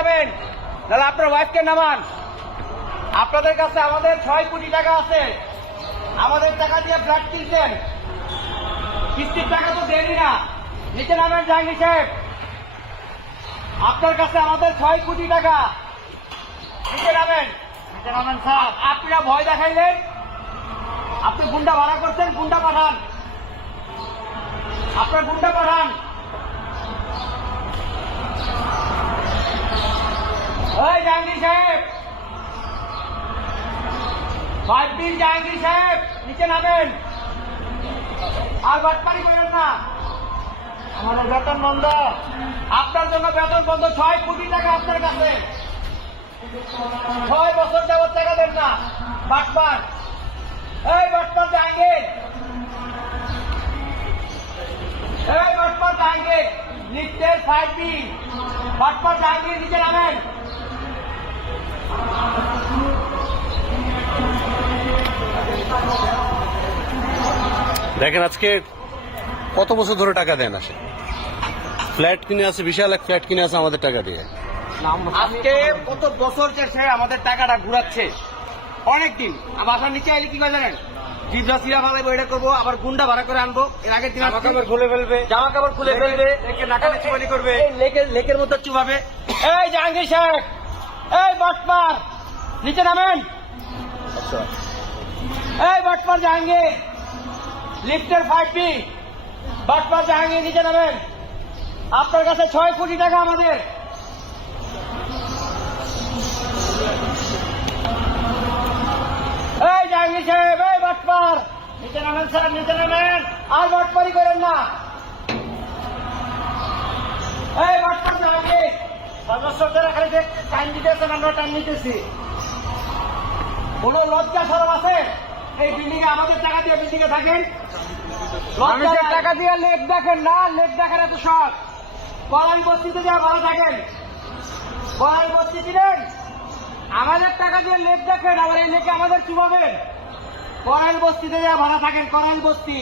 যাবেন তাহলে আপনার ওয়াইফকে নামান। আপনাদের কাছে আমাদের 6 কোটি টাকা আছে, আমাদের টাকা দিয়ে ফ্ল্যাট কিনছেন, কিস্তির টাকা তো দেনই না। নিচে নামেন জাহাঙ্গীর সাহেব, আপনার কাছে আমাদের 6 কোটি টাকা। নিচে নামেন স্যার। আপনারা ভয় দেখাইলেন, আপনি গুন্ডা ভাড়া করছেন, গুন্ডা পাঠান, আপনার গুন্ডা পাঠান। ওই জাহাঙ্গীর সাহেব, 5 দিন জাহাঙ্গীর সাহেব, নিচে নামেন। আর বাটপাড়ি করেন না, আমাদের বেতন বন্ধ, আপনার জন্য বেতন বন্ধ। 6 কোটি টাকা আপনার কাছে, 6 বছর যাবত টাকা দেন না, বাটপার। এই বাটপার জাহাঙ্গীর, এই বাটপার জাহাঙ্গীর, লিফটের 5 দিন বাটপার জাহাঙ্গীর, নিচে নামেন। দেখেন আজকে কত বছর ধরে টাকা দেন, আসে ফ্ল্যাট কিনে আছে, বিশাল এক ফ্ল্যাট কিনে আছে আমাদের টাকা দিয়ে। আজকে কত বছর সে আমাদের টাকাটা ঘুরাচ্ছে, অনেকদিন। বাসার নিচে এলে কি করে জানেন, জিব্রা সিরা ভালো বইটা করবো, আবার গুন্ডা ভাড়া করে আনবো। এর আগের দিন জামা কাপড় খুলে ফেলবে, নাকালে করবে, লেকের মধ্যে চুবাবে। এই জাহাঙ্গীর সাহেব, এই বাটপার, নিচে নামেন। এই বাটপার জাহাঙ্গীর, লিফটের 5 বি বাটপার জাহাঙ্গীর, নিচে নামেন। আপনার কাছে 6 কোটি টাকা আমাদের। এই জাহাঙ্গীর সাহেব, এই বাটপার, নিচে নামেন স্যার, নিচে নামেন। আর বাটপারি করেন না। এই বাটপার জাহাঙ্গীর, সদস্যদের এখানে যে টাইম দিতেছেন, আমরা টাইম নিতেছি। কোন লজ্জা সরব আছে? এই বিল্ডিং এ আমাদের টাকা দিয়ে বিল্ডিং এ থাকেন, আমাদের টাকা দিয়ে লেক দেখেন না, লেক দেখার এত শখ। কলাই বস্তিতে যা ভালো থাকেন, কলাই বস্তি চিনেন, আমাদের টাকা দিয়ে লেক দেখেন, আবার এই লেকে আমাদের চুবাবেন। করাইল বস্তিতে যা ভাড়া থাকেন, করাইল বস্তি।